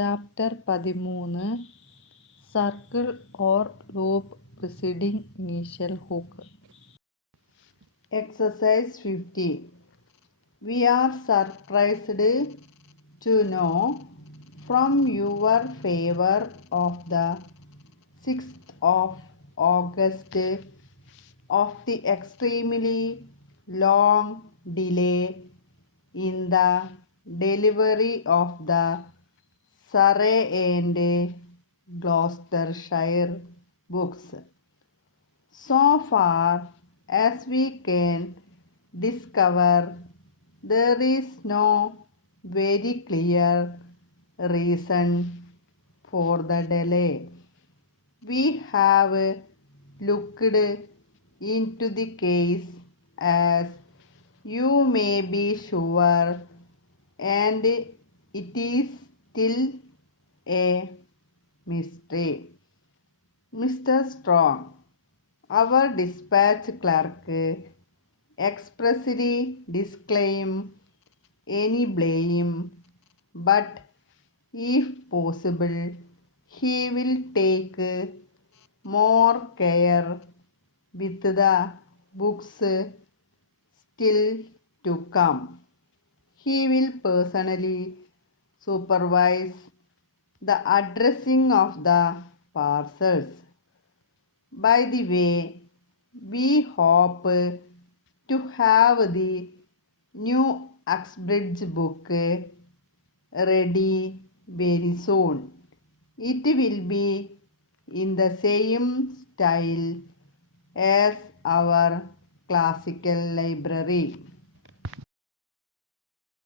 Chapter 13 circle or loop preceding initial hook. Exercise 50. We are surprised to know from your favor of the 6th of August of the extremely long delay in the delivery of the Surrey and Gloucestershire books. So far as we can discover, there is no very clear reason for the delay. We have looked into the case, as you may be sure, and it is still a mystery. Mr. Strong, our dispatch clerk, expressly disclaimed any blame, but if possible, he will take more care with the books still to come. He will personally supervise the addressing of the parcels. By the way, we hope to have the new Uxbridge book ready very soon. It will be in the same style as our classical library.